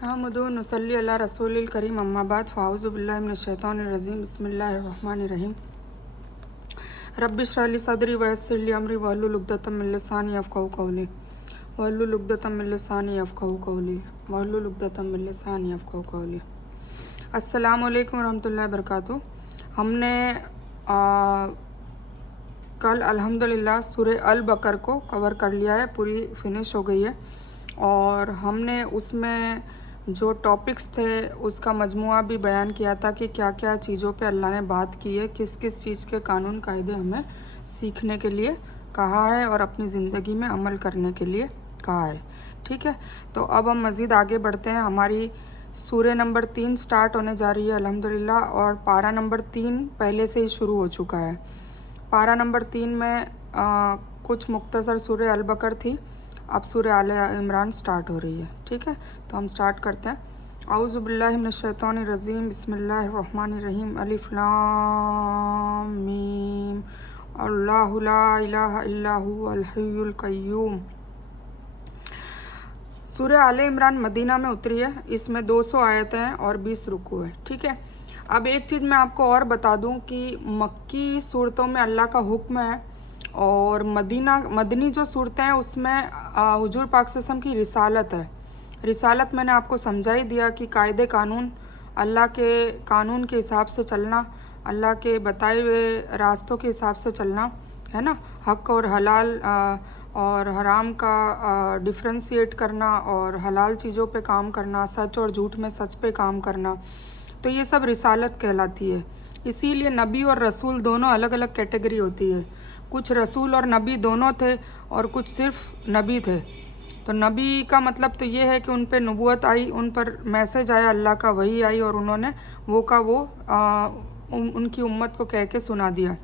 नहमदुहु व नसल्ली अला रसूलिल करीम अम्मा बाद फ़ाऊज़ु बिल्लाहि मिनश शैतानिर रजीम बिस्मिल्लाहिर रहमानिर रहीम रब्बि इश्रह ली सदरी व यस्सिर ली अमरी वहलुल उक़दतम मिन लिसानी यफ़क़हू क़ौली वहलुल उक़दतम मिन लिसानी यफ़क़हू क़ौली वहलुल उक़दतम मिन लिसानी यफ़क़हू क़ौली। अस्सलामु अलैकुम रहमतुल्लाहि व बरकातुहू। हमने कल अल्हम्दुलिल्लाह सूरह अल बकर को कवर कर लिया है, पूरी फिनिश हो गई है और हमने उसमें जो टॉपिक्स थे उसका मजमुआ भी बयान किया था कि क्या क्या चीज़ों पे अल्लाह ने बात की है, किस किस चीज़ के कानून कायदे हमें सीखने के लिए कहा है और अपनी ज़िंदगी में अमल करने के लिए कहा है। ठीक है, तो अब हम मज़ीद आगे बढ़ते हैं। हमारी सूरह नंबर 3 स्टार्ट होने जा रही है अल्हम्दुलिल्लाह और पारा नंबर 3 पहले से ही शुरू हो चुका है। पारा नंबर 3 में कुछ मुख्तसर सूरह अल बकर थी, अब सूरह आले इमरान स्टार्ट हो रही है। ठीक है, तो हम स्टार्ट करते हैं। औज़ु बिल्लाहि मिनश शैतानिर रजीम बिस्मिल्लाहिर रहमानिर रहीम अलिफ लाम मीम अल्लाहु ला इलाहा इल्ला हुवल हय्युल क़य्यूम। सूरह आले इमरान मदीना में उतरी है, इसमें 200 आयतें हैं और 20 रुकू है। ठीक है, अब एक चीज़ मैं आपको और बता दूं कि मक्की सूरतों में अल्लाह का हुक्म है और मदनी जो सूरतें हैं उसमें हुजूर पाक सल्लल्लाहु अलैहि वसल्लम की रिसालत है। रिसालत मैंने आपको समझा ही दिया कि कायदे कानून, अल्लाह के कानून के हिसाब से चलना, अल्लाह के बताए हुए रास्तों के हिसाब से चलना है ना, हक और हलाल और हराम का डिफ्रेंशिएट करना और हलाल चीज़ों पे काम करना, सच और झूठ में सच पे काम करना, तो ये सब रिसालत कहलाती है। इसीलिए नबी और रसूल दोनों अलग अलग कैटेगरी होती है। कुछ रसूल और नबी दोनों थे और कुछ सिर्फ नबी थे। तो नबी का मतलब तो ये है कि उन पर नबूवत आई, उन पर मैसेज आया, अल्लाह का वही आई और उन्होंने वो का वो उनकी उम्मत को कह के सुना दिया।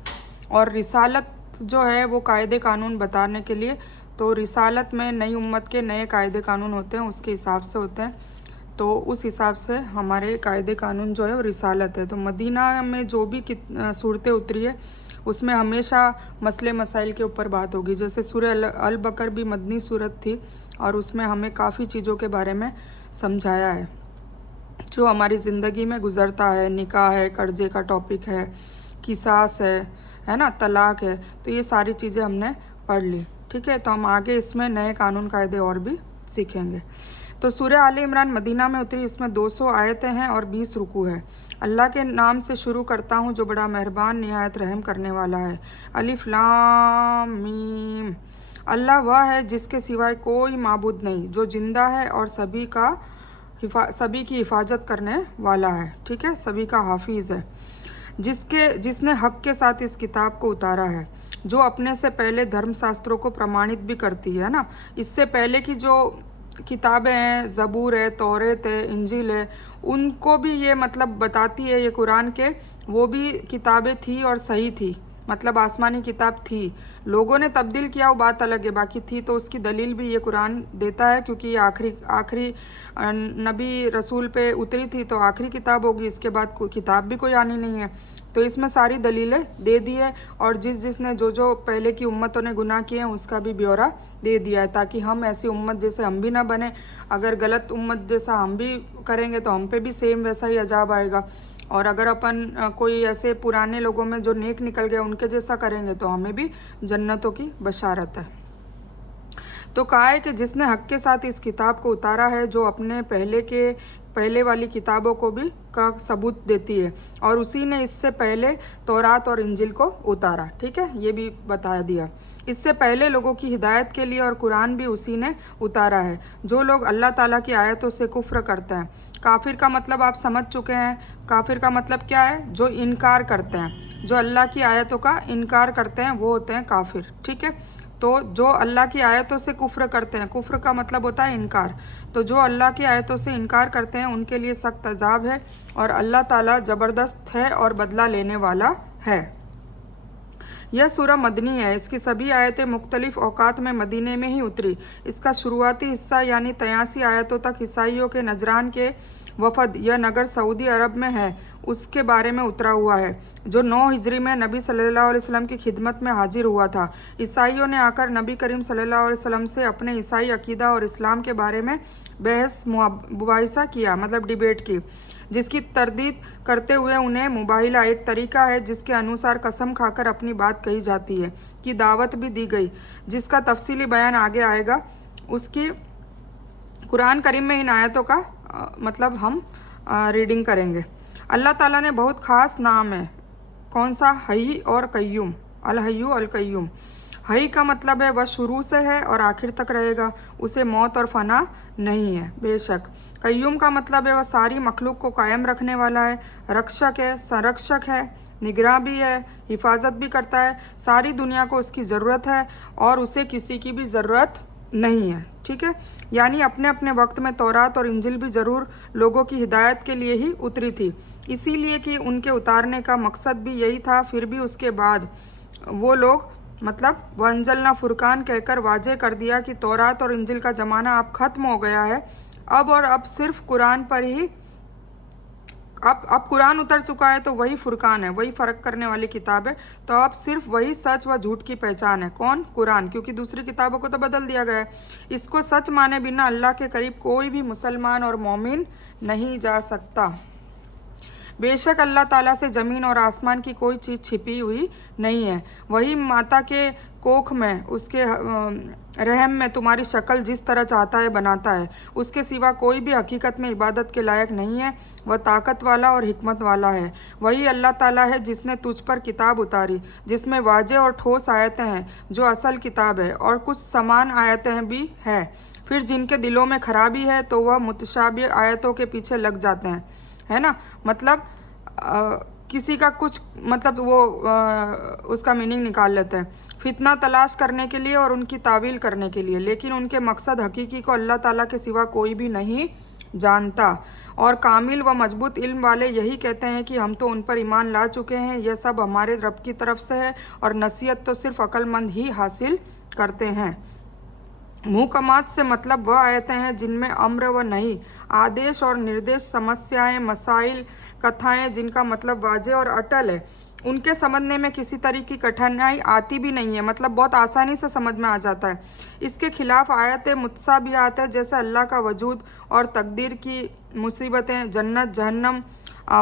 और रिसालत जो है वो कायदे कानून बताने के लिए, तो रिसालत में नई उम्मत के नए कायदे कानून होते हैं, उसके हिसाब से होते हैं। तो उस हिसाब से हमारे कायदे कानून जो है वो रिसालत है। तो मदीना में जो भी सूरतें उतरी है उसमें हमेशा मसले मसाइल के ऊपर बात होगी। जैसे सूरह अल बकर भी मदनी सूरत थी और उसमें हमें काफ़ी चीज़ों के बारे में समझाया है जो हमारी ज़िंदगी में गुज़रता है। निकाह है, कर्जे का टॉपिक है, किसास है ना, तलाक है, तो ये सारी चीज़ें हमने पढ़ ली। ठीक है, तो हम आगे इसमें नए कानून कायदे और भी सीखेंगे। तो सूरह आले इमरान मदीना में उतरी, इसमें 200 आयतें हैं और 20 रुकू है। अल्लाह के नाम से शुरू करता हूँ जो बड़ा मेहरबान निहायत रहम करने वाला है। अलिफ लाम मीम। अल्लाह वह है जिसके सिवाय कोई माबूद नहीं, जो जिंदा है और सभी की हिफाजत करने वाला है। ठीक है, सभी का हाफिज़ है। जिसने हक के साथ इस किताब को उतारा है, जो अपने से पहले धर्मशास्त्रों को प्रमाणित भी करती है ना। इससे पहले की जो किताबें हैं, ज़बूर है, तौरेत है, इंजील है, उनको भी ये मतलब बताती है ये कुरान के वो भी किताबें थी और सही थी, मतलब आसमानी किताब थी। लोगों ने तब्दील किया वो बात अलग है, बाकी थी। तो उसकी दलील भी ये कुरान देता है क्योंकि ये आखिरी नबी रसूल पे उतरी थी, तो आखिरी किताब होगी, इसके बाद किताब भी कोई आनी नहीं है। तो इसमें सारी दलीलें दे दी है और जिसने जो पहले की उम्मतों ने गुनाह किए हैं उसका भी ब्यौरा दे दिया है, ताकि हम ऐसी उम्मत जैसे हम भी ना बने। अगर गलत उम्मत जैसा हम भी करेंगे तो हम पे भी सेम वैसा ही अजाब आएगा, और अगर अपन कोई ऐसे पुराने लोगों में जो नेक निकल गए उनके जैसा करेंगे तो हमें भी जन्नतों की बशारत है। तो कहा है कि जिसने हक के साथ इस किताब को उतारा है, जो अपने पहले वाली किताबों को भी का सबूत देती है, और उसी ने इससे पहले तौरात और इंजिल को उतारा। ठीक है, ये भी बता दिया। इससे पहले लोगों की हिदायत के लिए और कुरान भी उसी ने उतारा है। जो लोग अल्लाह ताला की आयतों से कुफ्र करते हैं, काफिर का मतलब आप समझ चुके हैं। काफिर का मतलब क्या है? जो इनकार करते हैं, जो अल्लाह की आयतों का इनकार करते हैं वो होते हैं काफिर। ठीक है, तो जो अल्लाह की आयतों से कुफ्र करते हैं, कुफ्र का मतलब होता है इनकार, तो जो अल्लाह की आयतों से इनकार करते हैं उनके लिए सख्त अजाब है और अल्लाह ताला ज़बरदस्त है और बदला लेने वाला है। यह सूरह मदनी है। इसकी सभी आयतें मुख्तलिफ औकात में मदीने में ही उतरी। इसका शुरुआती हिस्सा यानी 83 आयतों तक ईसाइयों के नजरान के वफद यह नगर सऊदी अरब में है। उसके बारे में उतरा हुआ है, जो 9 हिजरी में नबी सल्लल्लाहु अलैहि वसल्लम की खिदमत में हाजिर हुआ था। ईसाइयों ने आकर नबी करीम सल्लल्लाहु अलैहि वसल्लम से अपने ईसाई अकीदा और इस्लाम के बारे में बहस मुबाहिसा किया, मतलब डिबेट की, जिसकी तरदीद करते हुए उन्हें मुबाहिला एक तरीका है जिसके अनुसार कसम खाकर अपनी बात कही जाती है कि दावत भी दी गई, जिसका तफसीली बयान आगे आएगा। उसकी कुरान करीम में इन आयतों का मतलब हम रीडिंग करेंगे। अल्लाह ताला ने बहुत ख़ास नाम है, कौन सा? हई और कय्यूम, अल हय्यू अल कय्यूम। हई का मतलब है वह शुरू से है और आखिर तक रहेगा, उसे मौत और फना नहीं है, बेशक। कय्यूम का मतलब है वह सारी मखलूक को कायम रखने वाला है, रक्षक है, संरक्षक है, निगरां भी है, हिफाजत भी करता है। सारी दुनिया को उसकी ज़रूरत है और उसे किसी की भी ज़रूरत नहीं है, ठीक है। यानी अपने अपने वक्त में तौरात और इंजिल भी ज़रूर लोगों की हिदायत के लिए ही उतरी थी, इसीलिए कि उनके उतारने का मकसद भी यही था। फिर भी उसके बाद वो लोग मतलब वंजलना फुरकान कहकर वाजे कर दिया कि तौरात और इंजिल का ज़माना अब ख़त्म हो गया है, अब सिर्फ कुरान पर ही अब कुरान उतर चुका है, तो वही फुरकान है, वही फ़र्क करने वाली किताब है। तो अब सिर्फ वही सच व झूठ की पहचान है, कौन? कुरान, क्योंकि दूसरी किताबों को तो बदल दिया गया है। इसको सच माने बिना अल्लाह के करीब कोई भी मुसलमान और मोमिन नहीं जा सकता। बेशक अल्लाह ताला से ज़मीन और आसमान की कोई चीज़ छिपी हुई नहीं है। वही माता के कोख में, उसके रहम में तुम्हारी शक्ल जिस तरह चाहता है बनाता है। उसके सिवा कोई भी हकीकत में इबादत के लायक नहीं है। वह ताकत वाला और हिकमत वाला है। वही अल्लाह ताला है जिसने तुझ पर किताब उतारी, जिसमें वाजे और ठोस आयतें हैं जो असल किताब है, और कुछ समान आयतें भी हैं। फिर जिनके दिलों में खराबी है तो वह मुतशाबिह आयतों के पीछे लग जाते हैं, है ना। मतलब किसी का कुछ मतलब वो उसका मीनिंग निकाल लेते हैं फितना तलाश करने के लिए और उनकी तावील करने के लिए, लेकिन उनके मकसद हकीकी को अल्लाह ताला के सिवा कोई भी नहीं जानता। और कामिल व मजबूत इल्म वाले यही कहते हैं कि हम तो उन पर ईमान ला चुके हैं, यह सब हमारे रब की तरफ से है, और नसीहत तो सिर्फ अक्लमंद ही हासिल करते हैं। मुहकमात से मतलब वह आयतें हैं जिनमें अम्र व नही, आदेश और निर्देश, समस्याएं, मसाइल, कथाएं जिनका मतलब वाजे और अटल है, उनके समझने में किसी तरह की कठिनाई आती भी नहीं है, मतलब बहुत आसानी से समझ में आ जाता है। इसके खिलाफ आयतें मुतशाबिहात है, जैसे अल्लाह का वजूद और तकदीर की मुसीबतें, जन्नत, जहन्नम,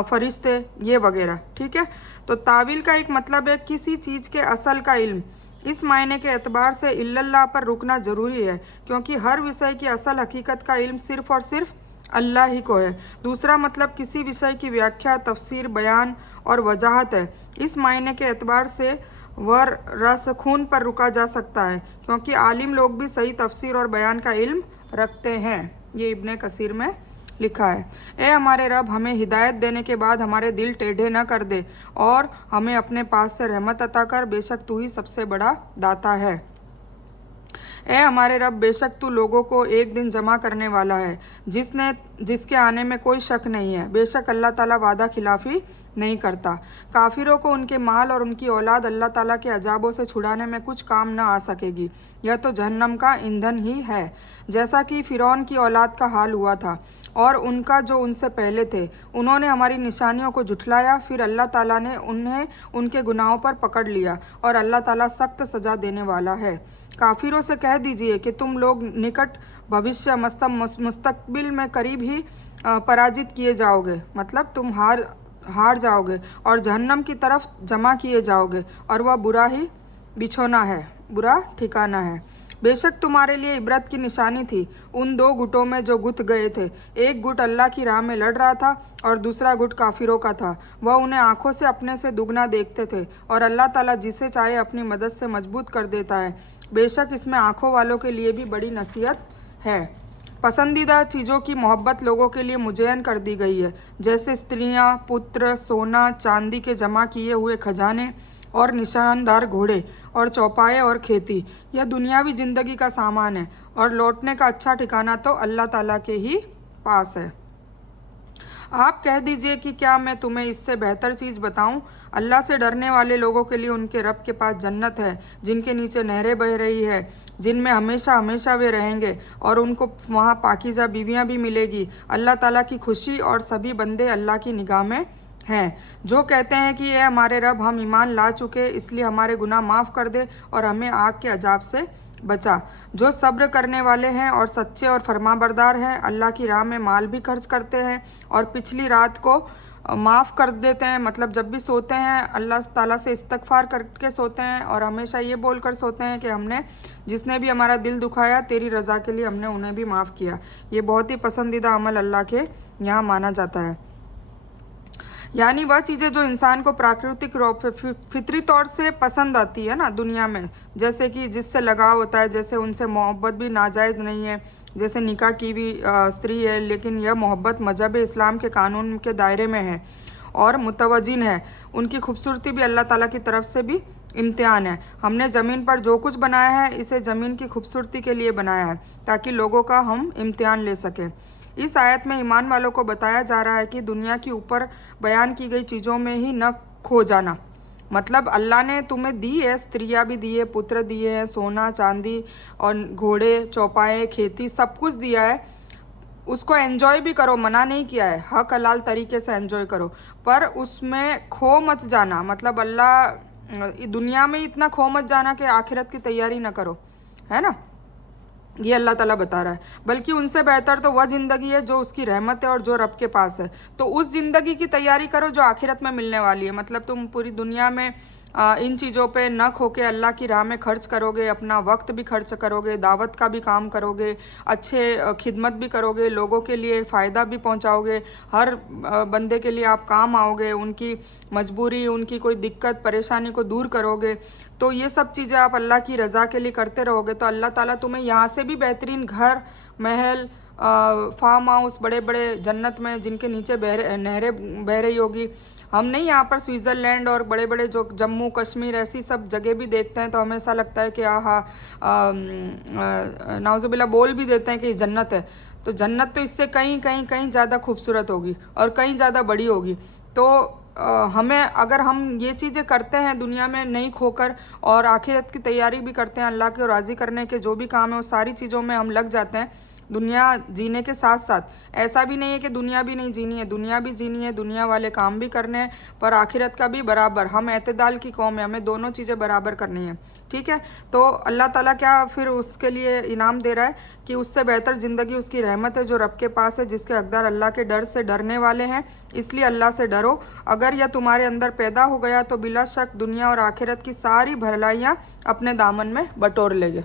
फरिश्ते, ये वगैरह, ठीक है। तो तावील का एक मतलब है किसी चीज़ के असल का इल्म। इस मायने के एतबार से इल्लल्लाह पर रुकना ज़रूरी है, क्योंकि हर विषय की असल हकीकत का इल्म सिर्फ़ और सिर्फ अल्लाह ही को है। दूसरा मतलब किसी विषय की व्याख्या, तफसीर, बयान और वजाहत है। इस मायने के एतबार से वर रस खून पर रुका जा सकता है, क्योंकि आलिम लोग भी सही तफसीर और बयान का इल्म रखते हैं। ये इब्ने कसीर में लिखा है। ए हमारे रब, हमें हिदायत देने के बाद हमारे दिल टेढ़े न कर दे और हमें अपने पास से रहमत अता कर, बेशक तू ही सबसे बड़ा दाता है। ए हमारे रब, बेशक तू लोगों को एक दिन जमा करने वाला है जिसके आने में कोई शक नहीं है। बेशक अल्लाह ताला वादा खिलाफी नहीं करता। काफिरों को उनके माल और उनकी औलाद अल्लाह ताला के अजाबों से छुड़ाने में कुछ काम न आ सकेगी। यह तो जहन्नम का ईंधन ही है, जैसा कि फिरौन की औलाद का हाल हुआ था और उनका जो उनसे पहले थे। उन्होंने हमारी निशानियों को झुठलाया, फिर अल्लाह ताला ने उन्हें उनके गुनाहों पर पकड़ लिया, और अल्लाह ताला सख्त सज़ा देने वाला है। काफिरों से कह दीजिए कि तुम लोग निकट भविष्य मुस्तकबिल में करीब ही पराजित किए जाओगे, मतलब तुम हार जाओगे और जहन्नम की तरफ जमा किए जाओगे, और वह बुरा ही बिछोना है, बुरा ठिकाना है। बेशक तुम्हारे लिए इबरत की निशानी थी उन दो गुटों में जो गुथ गए थे। एक गुट अल्लाह की राह में लड़ रहा था और दूसरा गुट काफिरों का था। वह उन्हें आंखों से अपने से दुगना देखते थे, और अल्लाह ताला जिसे चाहे अपनी मदद से मजबूत कर देता है। बेशक इसमें आँखों वालों के लिए भी बड़ी नसीहत है। पसंदीदा चीज़ों की मोहब्बत लोगों के लिए मुजयन कर दी गई है, जैसे स्त्रियां, पुत्र, सोना, चांदी के जमा किए हुए खजाने और निशानदार घोड़े और चौपाए और खेती। यह दुनियावी ज़िंदगी का सामान है, और लौटने का अच्छा ठिकाना तो अल्लाह ताला के ही पास है। आप कह दीजिए कि क्या मैं तुम्हें इससे बेहतर चीज़ बताऊं? अल्लाह से डरने वाले लोगों के लिए उनके रब के पास जन्नत है, जिनके नीचे नहरें बह रही है, जिनमें हमेशा हमेशा वे रहेंगे, और उनको वहाँ पाकीज़ा बीवियाँ भी मिलेगी। अल्लाह ताला की खुशी, और सभी बंदे अल्लाह की निगाह में ہیں جو کہتے ہیں کہ اے ہمارے رب ہم ایمان لا چکے اس لیے ہمارے گناہ معاف کر دے اور ہمیں آگ کے عذاب سے بچا۔ جو صبر کرنے والے ہیں اور سچے اور فرما بردار ہیں، اللہ کی راہ میں مال بھی خرچ کرتے ہیں اور پچھلی رات کو معاف کر دیتے ہیں، مطلب جب بھی سوتے ہیں اللہ تعالیٰ سے استغفار کر کے سوتے ہیں اور ہمیشہ یہ بول کر سوتے ہیں کہ ہم نے جس نے بھی ہمارا دل دکھایا تیری رضا کے لیے ہم نے انہیں بھی معاف کیا۔ یہ بہت ہی پسندیدہ عمل اللہ کے یہاں مانا جاتا ہے، یعنی وہ چیزیں جو انسان کو پراکرتک فطری طور سے پسند آتی ہے نا دنیا میں، جیسے کہ جس سے لگاؤ ہوتا ہے، جیسے ان سے محبت بھی ناجائز نہیں ہے، جیسے نکاح کی بھی استری ہے، لیکن یہ محبت مذہب اسلام کے قانون کے دائرے میں ہے اور متوازن ہے۔ ان کی خوبصورتی بھی اللہ تعالیٰ کی طرف سے بھی امتحان ہے۔ ہم نے زمین پر جو کچھ بنایا ہے اسے زمین کی خوبصورتی کے لیے بنایا ہے تاکہ لوگوں کا ہم امتحان لے سکیں۔ اس آیت میں ایمان والوں کو بتایا جا رہا ہے کہ دنیا کی اوپر بیان کی گئی چیزوں میں ہی نہ کھو جانا، مطلب اللہ نے تمہیں دی ہے، استریاں بھی دی ہے، پتر دیے ہیں، سونا چاندی اور گھوڑے چوپائے کھیتی سب کچھ دیا ہے، اس کو انجوائے بھی کرو، منع نہیں کیا ہے، حق حلال طریقے سے انجوائے کرو، پر اس میں کھو مت جانا، مطلب اللہ دنیا میں اتنا کھو مت جانا کہ آخرت کی تیاری نہ کرو، ہے نا، یہ اللہ تعالیٰ بتا رہا ہے۔ بلکہ ان سے بہتر تو وہ زندگی ہے جو اس کی رحمت ہے اور جو رب کے پاس ہے، تو اس زندگی کی تیاری کرو جو آخرت میں ملنے والی ہے، مطلب تم پوری دنیا میں ان چیزوں پہ نہ کھو کے اللہ کی راہ میں خرچ کرو گے، اپنا وقت بھی خرچ کرو گے، دعوت کا بھی کام کرو گے، اچھے خدمت بھی کرو گے، لوگوں کے لیے فائدہ بھی پہنچاؤ گے، ہر بندے کے لیے آپ کام آؤ گے، ان کی مجبوری ان کی کوئی دقت پریشانی کو دور کرو گے، تو یہ سب چیزیں آپ اللہ کی رضا کے لیے کرتے رہو گے تو اللہ تعالیٰ تمہیں یہاں سے بھی بہترین گھر محل فارم ہاؤس بڑے بڑے جنت میں جن کے نیچے نہریں بہہ رہی ہوگی۔ ہم نہیں یہاں پر سوئٹزرلینڈ اور بڑے بڑے جو جموں کشمیر ایسی سب جگہ بھی دیکھتے ہیں تو ہمیں ایسا لگتا ہے کہ نعوذ باللہ بول بھی دیتے ہیں کہ یہ جنت ہے، تو جنت تو اس سے کہیں کہیں کہیں زیادہ خوبصورت ہوگی اور کہیں زیادہ بڑی ہوگی۔ تو ہمیں اگر ہم یہ چیزیں کرتے ہیں دنیا میں نہیں کھو کر اور آخرت کی تیاری بھی کرتے ہیں، اللہ کو راضی کرنے کے جو بھی کام ہے وہ ساری چیزوں میں ہم لگ جاتے ہیں دنیا جینے کے ساتھ ساتھ، ایسا بھی نہیں ہے کہ دنیا بھی نہیں جینی ہے، دنیا بھی جینی ہے، دنیا والے کام بھی کرنے ہیں، پر آخرت کا بھی برابر، ہم اعتدال کی قوم ہے، ہمیں دونوں چیزیں برابر کرنی ہیں، ٹھیک ہے۔ تو اللہ تعالیٰ کیا پھر اس کے لیے انعام دے رہا ہے کہ اس سے بہتر زندگی اس کی رحمت ہے جو رب کے پاس ہے، جس کے حقدار اللہ کے ڈر سے ڈرنے والے ہیں، اس لیے اللہ سے ڈرو۔ اگر یہ تمہارے اندر پیدا ہو گیا تو بلا شک دنیا اور آخرت کی ساری بھلائیاں اپنے دامن میں بٹور لے گے،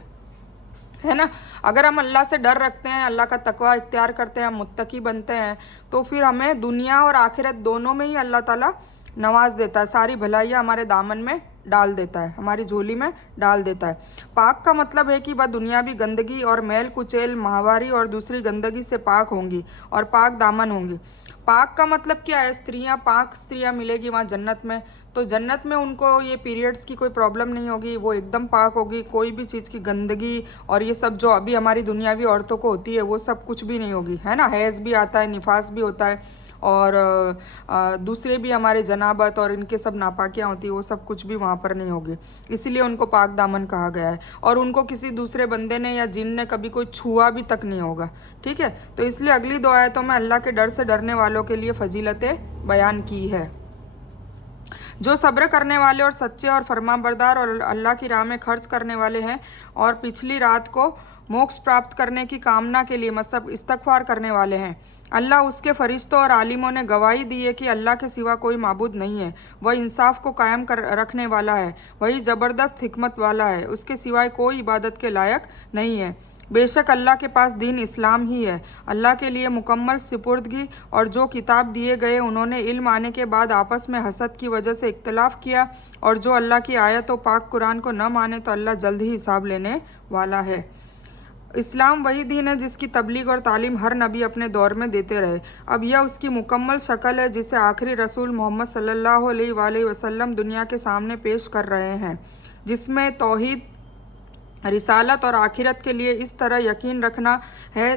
ہے نا۔ اگر ہم اللہ سے ڈر رکھتے ہیں، اللہ کا تقوی اختیار کرتے ہیں، ہم متقی بنتے ہیں، تو پھر ہمیں دنیا اور آخرت دونوں میں ہی اللہ تعالیٰ نواز دیتا ہے، ساری بھلائیاں ہمارے دامن میں ڈال دیتا ہے، ہماری جھولی میں ڈال دیتا ہے۔ پاک کا مطلب ہے کہ وہ دنیاوی گندگی اور میل کچیل ماہواری اور دوسری گندگی سے پاک ہوں گی اور پاک دامن ہوں گی۔ پاک کا مطلب کیا ہے؟ استریاں، پاک استریاں ملے گی وہاں جنت میں، تو جنت میں ان کو یہ پیریڈز کی کوئی پرابلم نہیں ہوگی، وہ ایک دم پاک ہوگی، کوئی بھی چیز کی گندگی اور یہ سب جو ابھی ہماری دنیاوی عورتوں کو ہوتی ہے وہ سب کچھ بھی نہیں ہوگی، ہے نا۔ حیض بھی آتا ہے، نفاس بھی ہوتا ہے اور دوسرے بھی ہمارے جنابت اور ان کے سب ناپاکیاں ہوتی ہیں، وہ سب کچھ بھی وہاں پر نہیں ہوگی، اسی لیے ان کو پاک دامن کہا گیا ہے، اور ان کو کسی دوسرے بندے نے یا جن نے کبھی کوئی چھوا بھی تک نہیں ہوگا، ٹھیک ہے۔ تو اس لیے اگلی دو آیتوں میں اللہ کے ڈر سے ڈرنے والوں کے لیے فضیلتیں بیان کی ہے۔ جو صبر کرنے والے اور سچے اور فرما بردار اور اللہ کی راہ میں خرچ کرنے والے ہیں اور پچھلی رات کو موکش پراپت کرنے کی کامنا کے لیے مطلب استغفار کرنے والے ہیں، اللہ اس کے فرشتوں اور عالموں نے گواہی دی ہے کہ اللہ کے سوا کوئی معبود نہیں ہے، وہ انصاف کو قائم رکھنے والا ہے، وہی زبردست حکمت والا ہے، اس کے سوائے کوئی عبادت کے لائق نہیں ہے۔ بے شک اللہ کے پاس دین اسلام ہی ہے، اللہ کے لیے مکمل سپردگی، اور جو کتاب دیے گئے انہوں نے علم آنے کے بعد آپس میں حسد کی وجہ سے اختلاف کیا، اور جو اللہ کی آیت و پاک قرآن کو نہ مانے تو اللہ جلد ہی حساب لینے والا ہے۔ اسلام وہی دین ہے جس کی تبلیغ اور تعلیم ہر نبی اپنے دور میں دیتے رہے، اب یہ اس کی مکمل شکل ہے جسے آخری رسول محمد صلی اللہ علیہ وآلہ وسلم دنیا کے سامنے پیش کر رہے ہیں، جس میں توحید، رسالت اور آخرت کے لیے اس طرح یقین رکھنا ہے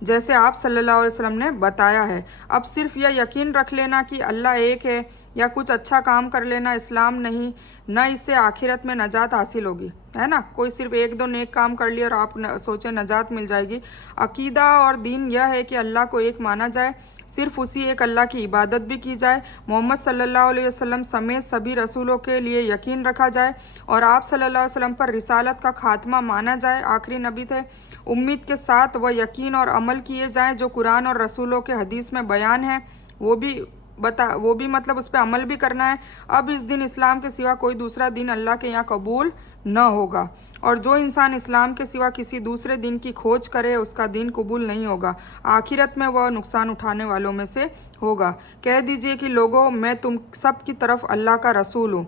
جیسے آپ صلی اللہ علیہ وسلم نے بتایا ہے۔ اب صرف یہ یقین رکھ لینا کہ اللہ ایک ہے या कुछ अच्छा काम कर लेना इस्लाम नहीं, न इससे आखिरत में नजात हासिल होगी, है ना। कोई सिर्फ एक दो नेक काम कर लिया और आप सोचे नजात मिल जाएगी। अकीदा और दीन यह है कि अल्लाह को एक माना जाए, सिर्फ उसी एक अल्लाह की इबादत भी की जाए, मोहम्मद सल्लल्लाहु अलैहि वसल्लम समेत सभी रसूलों के लिए यकीन रखा जाए और आप सल्लल्लाहु अलैहि वसल्लम पर रिसालत का खात्मा माना जाए, आखिरी नबी थे। उम्मीद के साथ वह यकीन और अमल किए जाएं जो कुरान और रसूलों के हदीस में बयान है, वो भी मतलब उस पर अमल भी करना है। अब इस दिन इस्लाम के सिवा कोई दूसरा दिन अल्लाह के यहाँ कबूल न होगा और जो इंसान इस्लाम के सिवा किसी दूसरे दिन की खोज करे उसका दिन कबूल नहीं होगा, आखिरत में वह नुकसान उठाने वालों में से होगा। कह दीजिए कि लोगों, मैं तुम सब की तरफ अल्लाह का रसूल हूँ।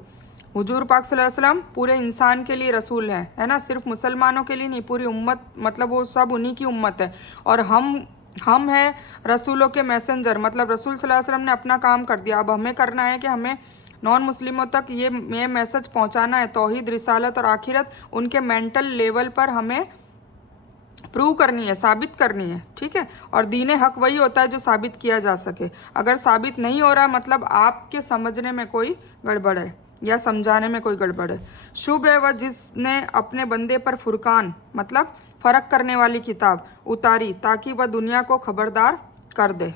हुजूर पाक सल्लल्लाहु अलैहि वसल्लम पूरे इंसान के लिए रसूल हैं, है ना, सिर्फ मुसलमानों के लिए नहीं, पूरी उम्मत, मतलब वो सब उन्हीं की उम्मत है। और हम हैं रसूलों के मैसेंजर, मतलब रसूल सल्लल्लाहु अलैहि वसल्लम ने अपना काम कर दिया, अब हमें करना है कि हमें नॉन मुस्लिमों तक ये मैसेज पहुंचाना है। तौहीद, रिसालत और आखिरत उनके मेंटल लेवल पर हमें प्रूव करनी है, साबित करनी है, ठीक है। और दीन हक वही होता है जो साबित किया जा सके। अगर साबित नहीं हो रहा मतलब आपके समझने में कोई गड़बड़ है या समझाने में कोई गड़बड़ है। शुभ है वह जिसने अपने बंदे पर फुरकान, मतलब फर्क करने वाली किताब उतारी ताकि वह दुनिया को खबरदार कर दे।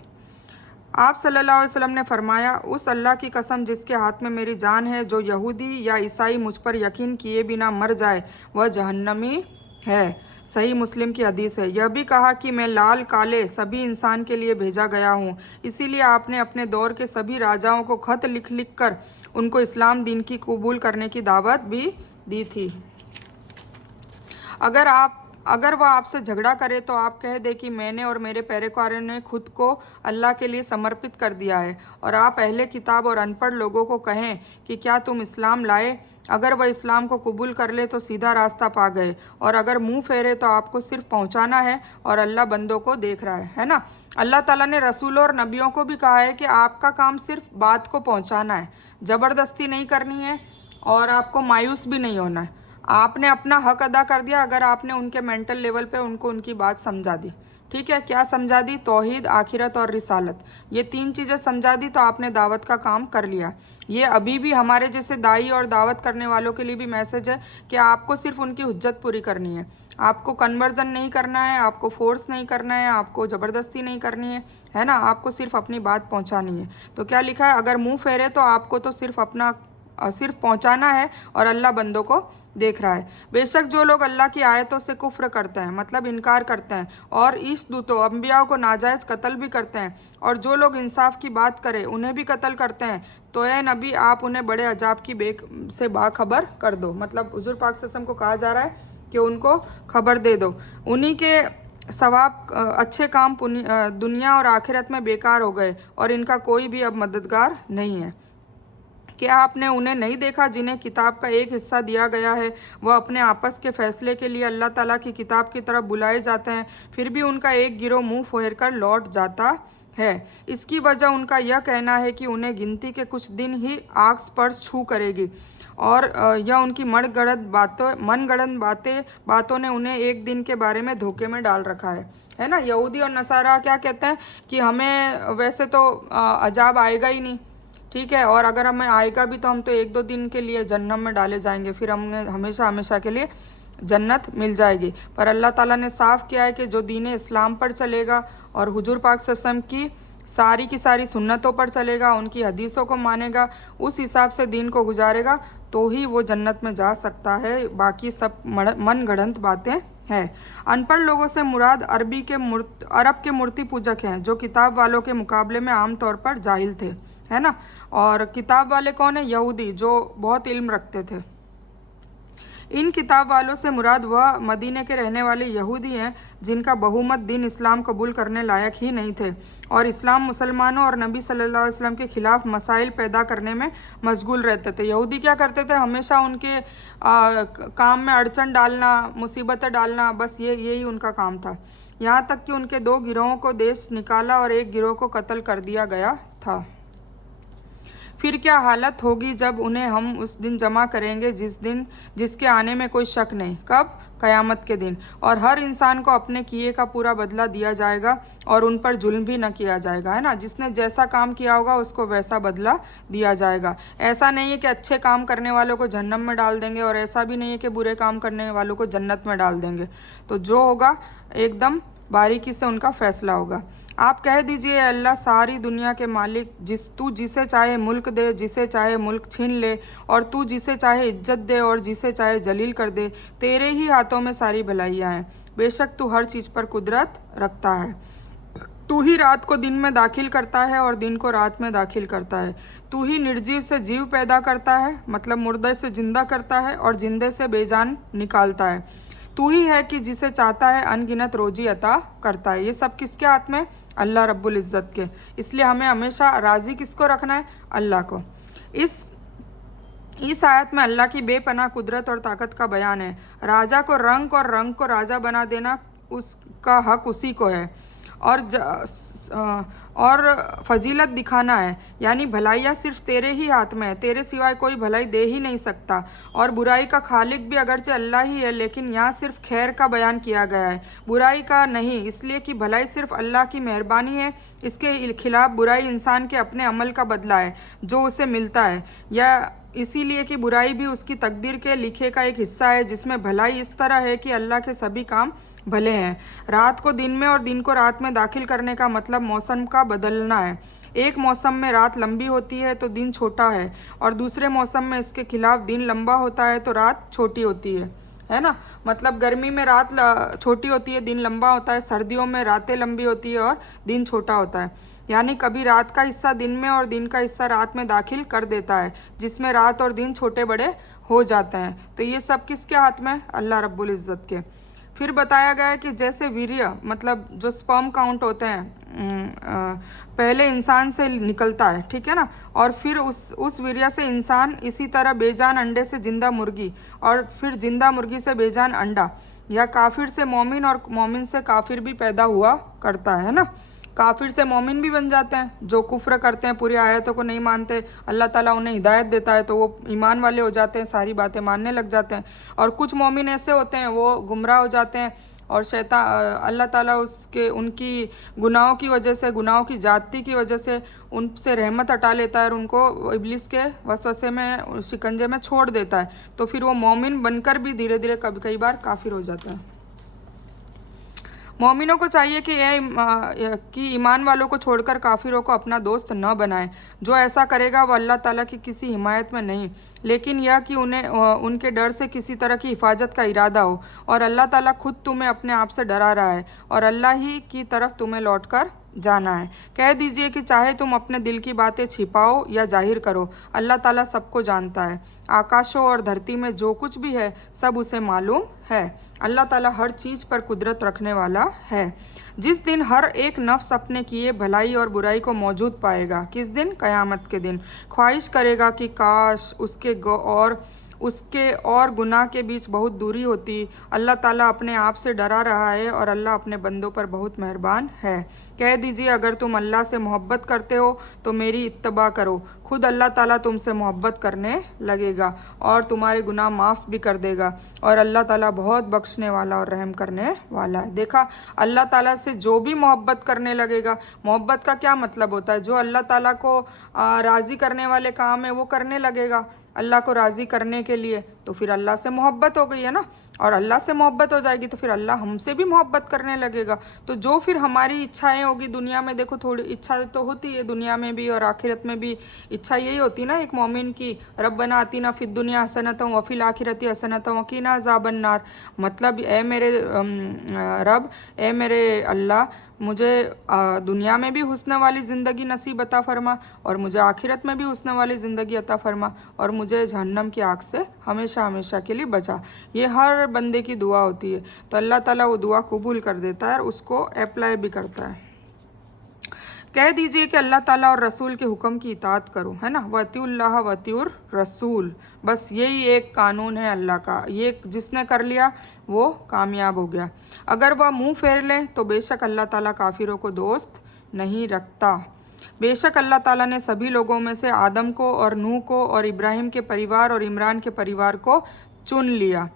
आप सल्लल्लाहु अलैहि वसल्लम ने फरमाया, उस अल्लाह की कसम जिसके हाथ में मेरी जान है, जो यहूदी या ईसाई मुझ पर यकीन किए बिना मर जाए वह जहन्नमी है। सही मुस्लिम की हदीस है। यह भी कहा कि मैं लाल काले सभी इंसान के लिए भेजा गया हूँ, इसीलिए आपने अपने दौर के सभी राजाओं को खत लिख लिख कर उनको इस्लाम दीन की कबूल करने की दावत भी दी थी। अगर वह आपसे झगड़ा करे तो आप कह दे कि मैंने और मेरे पैरोकारों ने खुद को अल्लाह के लिए समर्पित कर दिया है। और आप अहले किताब और अनपढ़ लोगों को कहें कि क्या तुम इस्लाम लाए। अगर वह इस्लाम को कबूल कर ले तो सीधा रास्ता पा गए, और अगर मुंह फेरे तो आपको सिर्फ पहुंचाना है और अल्लाह बंदों को देख रहा है ना। अल्लाह ताला ने रसूलों और नबियों को भी कहा है कि आपका काम सिर्फ बात को पहुंचाना है, ज़बरदस्ती नहीं करनी है और आपको मायूस भी नहीं होना है। आपने अपना हक अदा कर दिया अगर आपने उनके मेंटल लेवल पे उनको उनकी बात समझा दी, ठीक है। क्या समझा दी? तौहीद, आखिरत और रिसालत, ये तीन चीज़ें समझा दी तो आपने दावत का काम कर लिया। ये अभी भी हमारे जैसे दाई और दावत करने वालों के लिए भी मैसेज है कि आपको सिर्फ उनकी हुज्जत पूरी करनी है, आपको कन्वर्जन नहीं करना है, आपको फोर्स नहीं करना है, आपको ज़बरदस्ती नहीं करनी है ना, आपको सिर्फ अपनी बात पहुँचानी है। तो क्या लिखा है? अगर मुँह फेरे तो आपको तो सिर्फ पहुँचाना है और अल्लाह बंदों को देख रहा है। बेशक जो लोग अल्लाह की आयतों से कुफ्र करते हैं, मतलब इनकार करते हैं, और इस दूतों अम्बियाओं को नाजायज़ कत्ल भी करते हैं, और जो लोग इंसाफ की बात करें उन्हें भी कत्ल करते हैं, तो ए नबी आप उन्हें बड़े अजाब की से बाखबर कर दो। मतलब हुजूर पाक सल्लल्लाहु अलैहि वसल्लम को कहा जा रहा है कि उनको खबर दे दो, उन्हीं के सवाब अच्छे काम दुनिया और आखिरत में बेकार हो गए और इनका कोई भी अब मददगार नहीं है। क्या आपने उन्हें नहीं देखा जिन्हें किताब का एक हिस्सा दिया गया है, वह अपने आपस के फैसले के लिए अल्लाह ताला की किताब की तरफ बुलाए जाते हैं, फिर भी उनका एक गिरोह मुंह फेर कर लौट जाता है। इसकी वजह उनका यह कहना है कि उन्हें गिनती के कुछ दिन ही आग स्पर्श छू करेगी, और यह उनकी मनगढ़ंत बातों ने उन्हें एक दिन के बारे में धोखे में डाल रखा है ना। यहूदी और नसारा क्या कहते हैं कि हमें वैसे तो अजाब आएगा ही नहीं, ठीक है, और अगर हमें आएगा भी तो हम तो एक दो दिन के लिए जन्नत में डाले जाएंगे, फिर हमें हमेशा हमेशा के लिए जन्नत मिल जाएगी। पर अल्लाह ताला ने साफ किया है कि जो दीन इस्लाम पर चलेगा और हुजूर पाक सल्लल्लाहु अलैहि वसल्लम की सारी सुन्नतों पर चलेगा, उनकी हदीसों को मानेगा, उस हिसाब से दीन को गुजारेगा, तो ही वो जन्नत में जा सकता है। बाकी सब मनगढ़ंत बातें हैं। अनपढ़ लोगों से मुराद अरब के मूर्ति पूजक हैं जो किताब वालों के मुकाबले में आमतौर पर जाहिल थे, है ना। और किताब वाले कौन है? यहूदी, जो बहुत इल्म रखते थे। इन किताब वालों से मुराद वह मदीने के रहने वाले यहूदी हैं जिनका बहुमत दीन इस्लाम कबूल करने लायक ही नहीं थे, और इस्लाम मुसलमानों और नबी सल्लल्लाहु अलैहि वसल्लम के खिलाफ मसाइल पैदा करने में मशगूल रहते थे। यहूदी क्या करते थे? हमेशा उनके काम में अड़चन डालना, मुसीबतें डालना, बस यही उनका काम था। यहाँ तक कि उनके 2 गिरोहों को देश निकाला और एक गिरोह को कत्ल कर दिया गया था। फिर क्या हालत होगी जब उन्हें हम उस दिन जमा करेंगे जिसके आने में कोई शक नहीं। कब? क़यामत के दिन। और हर इंसान को अपने किए का पूरा बदला दिया जाएगा और उन पर जुल्म भी न किया जाएगा, है ना। जिसने जैसा काम किया होगा उसको वैसा बदला दिया जाएगा। ऐसा नहीं है कि अच्छे काम करने वालों को जहन्नम में डाल देंगे और ऐसा भी नहीं है कि बुरे काम करने वालों को जन्नत में डाल देंगे। तो जो होगा एकदम बारीकी से उनका फैसला होगा। आप कह दीजिए, अल्लाह सारी दुनिया के मालिक, तू जिसे चाहे मुल्क दे, जिसे चाहे मुल्क छीन ले, और तू जिसे चाहे इज्जत दे और जिसे चाहे जलील कर दे। तेरे ही हाथों में सारी भलाइयाँ हैं। बेशक तू हर चीज़ पर कुदरत रखता है। तू ही रात को दिन में दाखिल करता है और दिन को रात में दाखिल करता है। तू ही निर्जीव से जीव पैदा करता है, मतलब मुर्दे से जिंदा करता है, और जिंदे से बेजान निकालता है। तू ही है कि जिसे चाहता है अनगिनत रोजी अता करता है। ये सब किसके हाथ में? अल्लाह रब्बुल इज़्ज़त के। इसलिए हमें हमेशा राज़ी किसको रखना है? अल्लाह को। इस आयत में अल्लाह की बेपनाह कुदरत और ताकत का बयान है। राजा को रंग और रंग को राजा बना देना उसका हक उसी को है, और फजीलत दिखाना है, यानी भलाइयाँ सिर्फ तेरे ही हाथ में है। तेरे सिवाय कोई भलाई दे ही नहीं सकता। और बुराई का खालिक भी अगरचे अल्लाह ही है, लेकिन यहाँ सिर्फ खैर का बयान किया गया है, बुराई का नहीं, इसलिए कि भलाई सिर्फ अल्लाह की मेहरबानी है। इसके खिलाफ बुराई इंसान के अपने अमल का बदला है जो उसे मिलता है, या इसीलिए कि बुराई भी उसकी तकदीर के लिखे का एक हिस्सा है, जिसमें भलाई इस तरह है कि अल्लाह के सभी काम भले हैं। रात को दिन में और दिन को रात में दाखिल करने का मतलब मौसम का बदलना है। एक मौसम में रात लंबी होती है तो दिन छोटा है, और दूसरे मौसम में इसके खिलाफ दिन लंबा होता है तो रात छोटी होती है ना। मतलब गर्मी में रात छोटी होती है, दिन लंबा होता है। सर्दियों में रातें लंबी होती है और दिन छोटा होता है। यानी कभी रात का हिस्सा दिन में और दिन का हिस्सा रात में दाखिल कर देता है, जिसमें रात और दिन छोटे बड़े हो जाते हैं। तो ये सब किसके हाथ में? अल्लाह रब्बुल इज़्ज़त के। फिर बताया गया है कि जैसे वीर्य, मतलब जो स्पर्म काउंट होते हैं, पहले इंसान से निकलता है, ठीक है ना, और फिर उस वीर्य से इंसान, इसी तरह बेजान अंडे से जिंदा मुर्गी, और फिर जिंदा मुर्गी से बेजान अंडा, या काफिर से मोमिन और मोमिन से काफिर भी पैदा हुआ करता है ना। काफिर से मोमिन भी बन जाते हैं, जो कुफ्र करते हैं, पूरी आयतों को नहीं मानते, अल्लाह ताला उन्हें हिदायत देता है तो वो ईमान वाले हो जाते हैं, सारी बातें मानने लग जाते हैं। और कुछ मोमिन ऐसे होते हैं वो गुमराह हो जाते हैं, और अल्लाह ताला उनकी गुनाहों की वजह से, गुनाहों की जाति की वजह से उनसे रहमत हटा लेता है और उनको इब्लिस के वसवसे में, शिकंजे में छोड़ देता है। तो फिर वो मोमिन बनकर भी धीरे धीरे कई बार काफिर हो जाता है। मोमिनों को चाहिए कि ईमान वालों को छोड़कर काफिरों को अपना दोस्त न बनाए। जो ऐसा करेगा वो अल्लाह ताला की किसी हिमायत में नहीं, लेकिन यह कि उन्हें उनके डर से किसी तरह की हिफाजत का इरादा हो। और अल्लाह ताला खुद तुम्हें अपने आप से डरा रहा है, और अल्लाह ही की तरफ तुम्हें लौटकर जाना है। कह दीजिए कि चाहे तुम अपने दिल की बातें छिपाओ या जाहिर करो, अल्लाह ताला सबको जानता है। आकाशों और धरती में जो कुछ भी है सब उसे मालूम है। अल्लाह ताला हर चीज़ पर कुदरत रखने वाला है। जिस दिन हर एक नफ्स अपने किए भलाई और बुराई को मौजूद पाएगा। किस दिन? क़यामत के दिन। ख्वाहिश करेगा कि काश उसके और गुनाह के बीच बहुत दूरी होती। अल्लाह ताला अपने आप से डरा रहा है और अल्लाह अपने बंदों पर बहुत मेहरबान है। कह दीजिए, अगर तुम अल्लाह से मोहब्बत करते हो तो मेरी इत्तबा करो, खुद अल्लाह ताला तुमसे मोहब्बत करने लगेगा और तुम्हारे गुनाह माफ़ भी कर देगा, और अल्लाह ताला बहुत बख्शने वाला और रहम करने वाला है। देखा, अल्लाह ताला से जो भी मोहब्बत करने लगेगा, मोहब्बत का क्या मतलब होता है? जो अल्लाह ताला को राज़ी करने वाले काम है वो करने लगेगा अल्लाह को राज़ी करने के लिए, तो फिर अल्लाह से मोहब्बत हो गई है ना। और अल्लाह से मोहब्बत हो जाएगी तो फिर अल्लाह हमसे भी मोहब्बत करने लगेगा। तो जो फिर हमारी इच्छाएं होगी दुनिया में, देखो थोड़ी इच्छा तो होती है दुनिया में भी और आखिरत में भी। इच्छा यही होती ना एक मोमिन की, रब्बना आतिना फिद दुनिया हसनतम व फिल आखिरती हसनतम व क़िना अज़ाबन नार। मतलब ए मेरे रब, ए मेरे अल्लाह, मुझे दुनिया में भी हुस्न वाली ज़िंदगी नसीब अता फरमा और मुझे आखिरत में भी हुस्न वाली ज़िंदगी अता फरमा, और मुझे जहन्नम की आग से हमेशा हमेशा के लिए बचा। ये हर बंदे की दुआ होती है। तो अल्लाह ताला वो दुआ कबूल कर देता है और उसको अप्लाई भी करता है। कह दीजिए कि अल्लाह ताला और रसूल के हुक्म की इताअत करो, है ना। वतिउल्लाह वतिउर रसूल, बस यही एक कानून है अल्लाह का। ये जिसने कर लिया वो कामयाब हो गया। अगर वह मुंह फेर ले तो बेशक अल्लाह ताला काफिरों को दोस्त नहीं रखता। बेशक अल्लाह ताला ने सभी लोगों में से आदम को और नूह को और इब्राहिम के परिवार और इमरान के परिवार को चुन लिया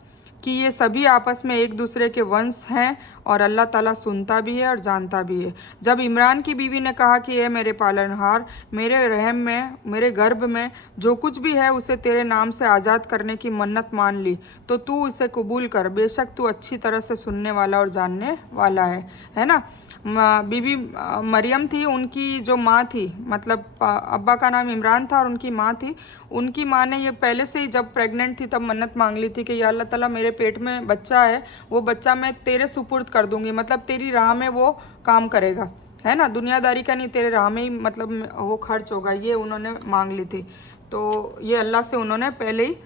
कि ये सभी आपस में एक दूसरे के वंश हैं और अल्लाह ताला सुनता भी है और जानता भी है। जब इमरान की बीवी ने कहा कि ए मेरे पालनहार, मेरे रहम में, मेरे गर्भ में जो कुछ भी है उसे तेरे नाम से आज़ाद करने की मन्नत मान ली, तो तू इसे कबूल कर, बेशक तू अच्छी तरह से सुनने वाला और जानने वाला है ना। बीबी मरियम थी, उनकी जो माँ थी, मतलब अब्बा का नाम इमरान था और उनकी माँ थी, उनकी माँ ने ये पहले से ही जब प्रेग्नेंट थी तब मन्नत मांग ली थी कि या अल्लाह ताला मेरे पेट में बच्चा है, वो बच्चा मैं तेरे सुपुर्द कर दूंगी, मतलब तेरी राह में वो काम करेगा, है ना, दुनियादारी का नहीं, तेरे राह में ही मतलब वो खर्च होगा, ये उन्होंने मांग ली थी। तो ये अल्लाह से उन्होंने पहले ही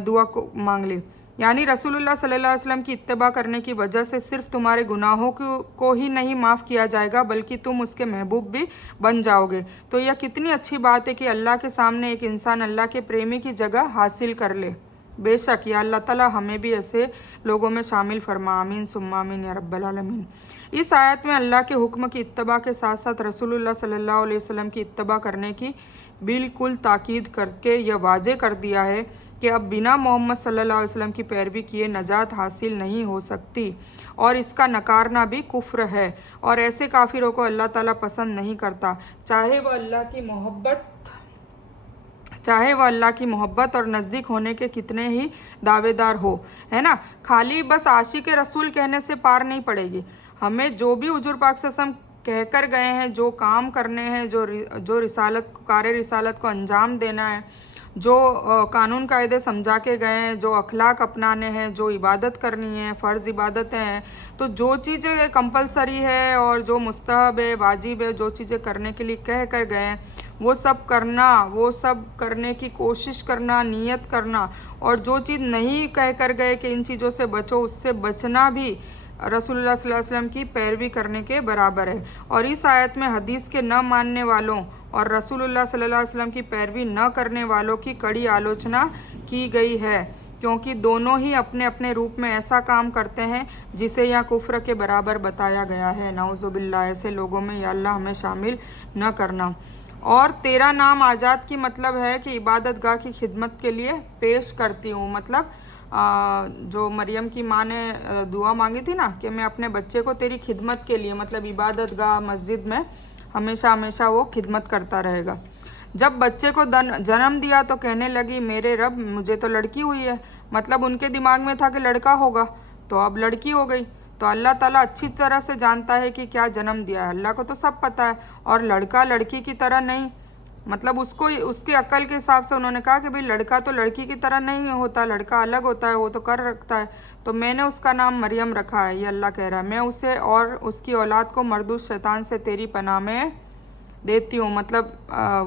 दुआ को मांग ली। यानी रसूलुल्लाह सल्लल्लाहु अलैहि वसल्लम की इत्तिबा करने की वजह से सिर्फ तुम्हारे गुनाहों को ही नहीं माफ़ किया जाएगा बल्कि तुम उसके महबूब भी बन जाओगे। तो यह कितनी अच्छी बात है कि अल्लाह के सामने एक इंसान अल्लाह के प्रेमी की जगह हासिल कर ले। बेशक या अल्लाह ताला हमें भी ऐसे लोगों में शामिल फरमा, आमीन सुम्मा आमीन या रब्बल आलमीन। इस आयत में अल्लाह के हुक्म की इत्तिबा के साथ साथ रसूलुल्लाह सल्लल्लाहु अलैहि वसल्लम की इत्तिबा करने की बिल्कुल ताकीद करके यह वाज़े कर दिया है कि अब बिना मोहम्मद सल्लल्लाहु अलैहि वसल्लम की पैरवी किए नजात हासिल नहीं हो सकती और इसका नकारना भी कुफ्र है और ऐसे काफिरों को अल्लाह ताला पसंद नहीं करता, चाहे वह अल्लाह की मोहब्बत और नज़दीक होने के कितने ही दावेदार हो, है ना। खाली बस आशिक रसूल कहने से पार नहीं पड़ेगी, हमें जो भी हुजूर पाक सल्लल्लाहु अलैहि वसल्लम कहकर गए हैं, जो काम करने हैं, जो रिसालत को अंजाम देना है, जो कानून कायदे समझा के गए हैं, जो अखलाक अपनाने हैं, जो इबादत करनी है, फ़र्ज़ इबादतें हैं, तो जो चीज़ें कंपलसरी है और जो मुस्तहब है, वाजिब है, जो चीज़ें करने के लिए कह कर गए हैं वो सब करना, वो सब करने की कोशिश करना, नियत करना, और जो चीज़ नहीं कह कर गए कि इन चीज़ों से बचो, उससे बचना भी रसूलुल्लाह सल्लल्लाहु अलैहि वसल्लम की पैरवी करने के बराबर है। और इस आयत में हदीस के न मानने वालों और रसूलुल्लाह सल्लल्लाहु अलैहि वसल्लम की पैरवी न करने वालों की कड़ी आलोचना की गई है, क्योंकि दोनों ही अपने अपने रूप में ऐसा काम करते हैं जिसे यहाँ कुफ्र के बराबर बताया गया है। नाउज़ुबिल्लाह, ऐसे लोगों में या अल्लाह हमें शामिल न करना। और तेरा नाम आज़ाद की मतलब है कि इबादत गाह की खिदमत के लिए पेश करती हूँ, मतलब जो मरियम की माँ ने दुआ मांगी थी ना कि मैं अपने बच्चे को तेरी खिदमत के लिए, मतलब इबादत गाह मस्जिद में हमेशा हमेशा वो खिदमत करता रहेगा। जब बच्चे को जन्म दिया तो कहने लगी मेरे रब मुझे तो लड़की हुई है, मतलब उनके दिमाग में था कि लड़का होगा, तो अब लड़की हो गई। तो अल्लाह ताला अच्छी तरह से जानता है कि क्या जन्म दिया है, अल्लाह को तो सब पता है। और लड़का लड़की की तरह नहीं, मतलब उसको उसके अक्ल के हिसाब से उन्होंने कहा कि भाई लड़का तो लड़की की तरह नहीं होता, लड़का अलग होता है, वो तो कर रखता है, तो मैंने उसका नाम मरियम रखा है। ये अल्लाह कह रहा है, मैं उसे और उसकी औलाद को मरदूस शैतान से तेरी पनाह में देती हूँ। मतलब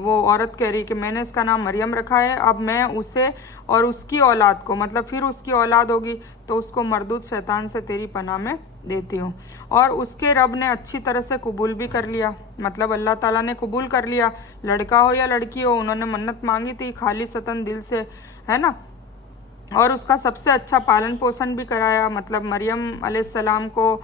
वो औरत कह रही कि मैंने इसका नाम मरियम रखा है, अब मैं उसे और उसकी औलाद को, मतलब फिर उसकी औलाद होगी तो उसको मरदूद शैतान से तेरी पनाह में देती हूँ। और उसके रब ने अच्छी तरह से कबूल भी कर लिया, मतलब अल्लाह ताला ने कबूल कर लिया, लड़का हो या लड़की हो, उन्होंने मन्नत मांगी थी खालिसतन दिल से, है ना। और उसका सबसे अच्छा पालन पोषण भी कराया, मतलब मरियम अलैहिस्सलाम को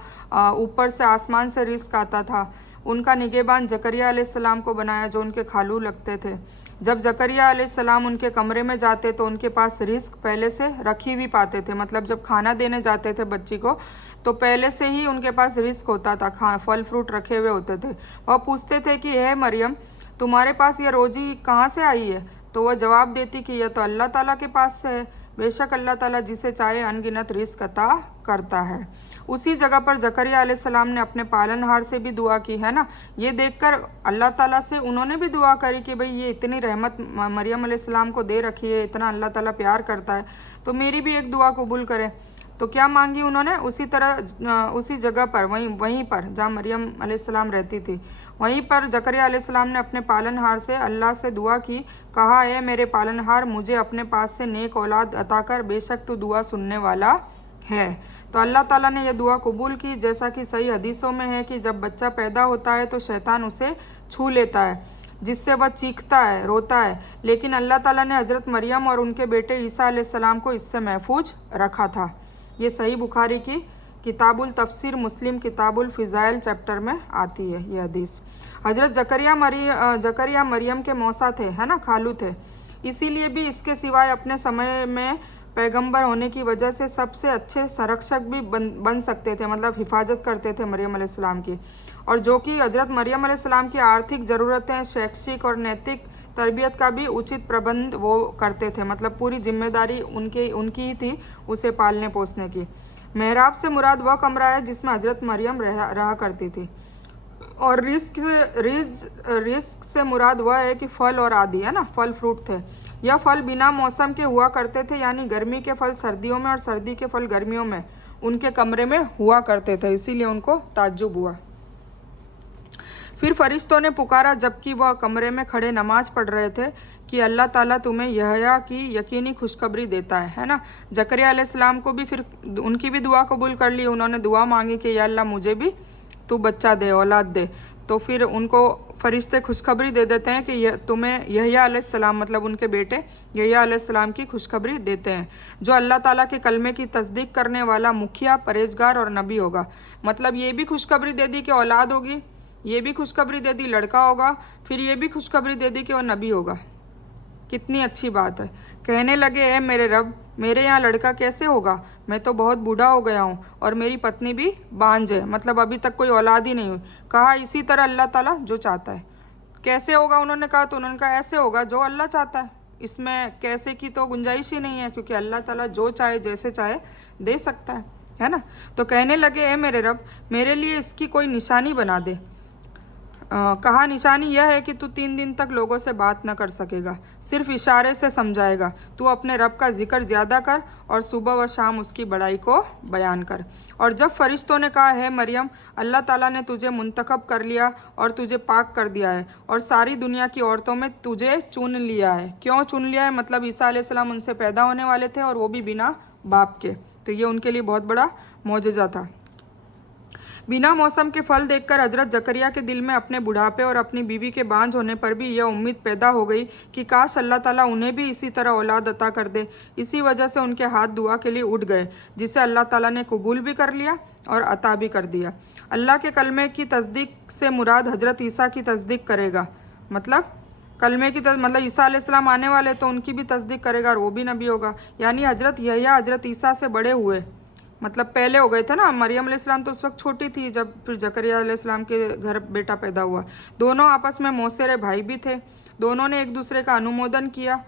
ऊपर से आसमान से रिस्क आता था। उनका निगहबान जकरिया अलैहिस्सलाम को बनाया जो उनके खालू लगते थे। जब जकरिया अलैहिस्सलाम उनके कमरे में जाते तो उनके पास रिस्क पहले से रखी भी पाते थे, मतलब जब खाना देने जाते थे बच्ची को तो पहले से ही उनके पास रिस्क होता था, फल फ्रूट रखे हुए होते थे। वह पूछते थे कि हे मरियम तुम्हारे पास यह रोजी कहाँ से आई है, तो वह जवाब देती कि यह तो अल्लाह ताला के पास से है, बेशक अल्लाह ताला जिसे चाहे अनगिनत रिस्क अता करता है। उसी जगह पर जकरिया अलैहिस्सलाम ने अपने पालनहार से भी दुआ की, है ना। ये देखकर अल्लाह ताला से उन्होंने भी दुआ करी कि भाई ये इतनी रहमत मरियम अलैहिस्सलाम को दे रखी है, इतना अल्लाह ताला प्यार करता है, तो मेरी भी एक दुआ कबूल करे। तो क्या मांगी उन्होंने, उसी तरह उसी जगह पर वहीं पर जहाँ मरियम अलैहिस्सलाम रहती थी, वहीं पर जकरिया अलैहिस्सलाम ने अपने पालनहार से अल्लाह से दुआ की, कहा है मेरे पालनहार मुझे अपने पास से नेक औलाद अता कर, बेशक तू दुआ सुनने वाला है। तो अल्लाह ताला ने यह दुआ कबूल की, जैसा कि सही हदीसों में है कि जब बच्चा पैदा होता है तो शैतान उसे छू लेता है जिससे वह चीखता है, रोता है, लेकिन अल्लाह ताला ने हज़रत मरियम और उनके बेटे ईसा अलैहिस्सलाम को इससे महफूज रखा था। ये सही बुखारी की किताबुल तफसीर मुस्लिम किताबुल फ़िज़ाइल चैप्टर में आती है ये हदीस। हज़रत जकरिया मरियम के मौसा थे, है ना, खालू थे, इसीलिए भी इसके सिवाय अपने समय में पैगंबर होने की वजह से सबसे अच्छे संरक्षक भी बन सकते थे, मतलब हिफाजत करते थे मरियम अलैहिस्सलाम की। और जो कि हज़रत मरियम अलैहिस्सलाम की आर्थिक ज़रूरतें, शैक्षिक और नैतिक तरबियत का भी उचित प्रबंध वो करते थे, मतलब पूरी जिम्मेदारी उनकी ही थी उसे पालने पोसने की। मेहराब से मुराद वह कमरा है जिसमें हज़रत मरियम रहा करती थी। और रिस्क से मुराद वह है कि फल और आदि, है ना, फल फ्रूट थे। यह फल बिना मौसम के हुआ करते थे, यानी गर्मी के फल सर्दियों में और सर्दी के फल गर्मियों में उनके कमरे में हुआ करते थे, इसीलिए उनको ताज्जुब हुआ। फिर फरिश्तों ने पुकारा जबकि वह कमरे में खड़े नमाज पढ़ रहे थे कि अल्लाह ताला तुम्हें यहया की यकीनी खुशखबरी देता है ना। जकरिया अलैहिस्सलाम को भी फिर उनकी भी दुआ कबूल कर ली, उन्होंने दुआ मांगी कि या अल्लाह मुझे भी तू बच्चा दे, औलाद दे। तो फिर उनको फरिश्ते खुशखबरी दे देते हैं कि तुम्हें यहया अलैहिस्सलाम, मतलब उनके बेटे यहया अलैहिस्सलाम की खुशखबरी देते हैं, जो अल्लाह ताला के कलमे की तस्दीक करने वाला मुखिया, परहेजगार और नबी होगा। मतलब ये भी खुशखबरी दे दी कि औलाद होगी, ये भी खुशखबरी दे दी लड़का होगा, फिर ये भी खुशखबरी दे दी कि वो नबी होगा। कितनी अच्छी बात है। कहने लगे, ए मेरे रब, मेरे यहाँ लड़का कैसे होगा? मैं तो बहुत बूढ़ा हो गया हूँ और मेरी पत्नी भी बांझ है, मतलब अभी तक कोई औलाद ही नहीं हुई। कहा इसी तरह अल्लाह ताला जो चाहता है। कैसे होगा उन्होंने कहा, तो उन्होंने कहा ऐसे होगा जो अल्लाह चाहता है, इसमें कैसे की तो गुंजाइश ही नहीं है, क्योंकि अल्लाह ताला जो चाहे जैसे चाहे दे सकता है ना। तो कहने लगे, ए मेरे रब, मेरे लिए इसकी कोई निशानी बना दे। कहा निशानी यह है कि तू 3 दिन तक लोगों से बात न कर सकेगा, सिर्फ इशारे से समझाएगा। तू अपने रब का जिक्र ज़्यादा कर और सुबह व शाम उसकी बड़ाई को बयान कर। और जब फरिश्तों ने कहा, है मरियम, अल्लाह ताला ने तुझे मुंतखब कर लिया और तुझे पाक कर दिया है और सारी दुनिया की औरतों में तुझे चुन लिया है। क्यों चुन लिया है? मतलब ईसा अलैहिस्सलाम उनसे पैदा होने वाले थे और वो भी बिना बाप के, तो ये उनके लिए बहुत बड़ा मौजज़ा था। बिना मौसम के फल देखकर हजरत जकरिया के दिल में अपने बुढ़ापे और अपनी बीवी के बांझ होने पर भी यह उम्मीद पैदा हो गई कि काश अल्लाह ताला उन्हें भी इसी तरह औलाद अता कर दे। इसी वजह से उनके हाथ दुआ के लिए उठ गए, जिसे अल्लाह ताला ने कबूल भी कर लिया और अता भी कर दिया। अल्लाह के कलमे की तस्दीक से मुराद हजरत ईसा की तस्दीक करेगा, मतलब कलमे की मतलब ईसा अलैहिस्सलाम आने वाले तो उनकी भी तस्दीक करेगा और वो भी नबी होगा। यानी हजरत यहया हजरत ईसा से बड़े हुए, मतलब पहले हो गए थे ना। मरियम अलैहिस्सलाम तो उस वक्त छोटी थी जब फिर जकरिया अलैहिस्सलाम के घर बेटा पैदा हुआ। दोनों आपस में मौसेरे भाई भी थे। दोनों ने एक दूसरे का अनुमोदन किया।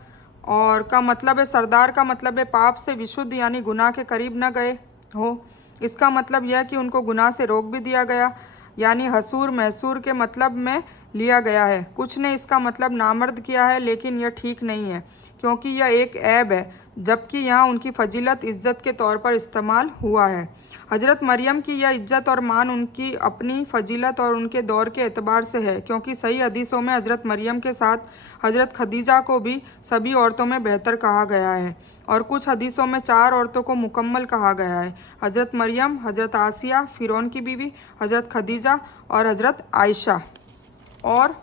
और का मतलब है, सरदार का मतलब है पाप से विशुद्ध, यानी गुनाह के करीब न गए हो। इसका मतलब यह कि उनको गुनाह से रोक भी दिया गया, यानी हसूर महसूर के मतलब में लिया गया है। कुछ ने इसका मतलब नामर्द किया है, लेकिन यह ठीक नहीं है क्योंकि यह एक ऐब है, जबकि यहाँ उनकी फजीलत इज़्ज़त के तौर पर इस्तेमाल हुआ है। हज़रत मरियम की यह इज़्ज़त और मान उनकी अपनी फजीलत और उनके दौर के एतबार से है, क्योंकि सही हदीसों में हज़रत मरियम के साथ हज़रत खदीजा को भी सभी औरतों में बेहतर कहा गया है और कुछ हदीसों में 4 औरतों को मुकम्मल कहा गया है। हज़रत मरियम, हज़रत आसिया फ़िरौन की बीवी, हज़रत खदीजा और हज़रत आयशा। और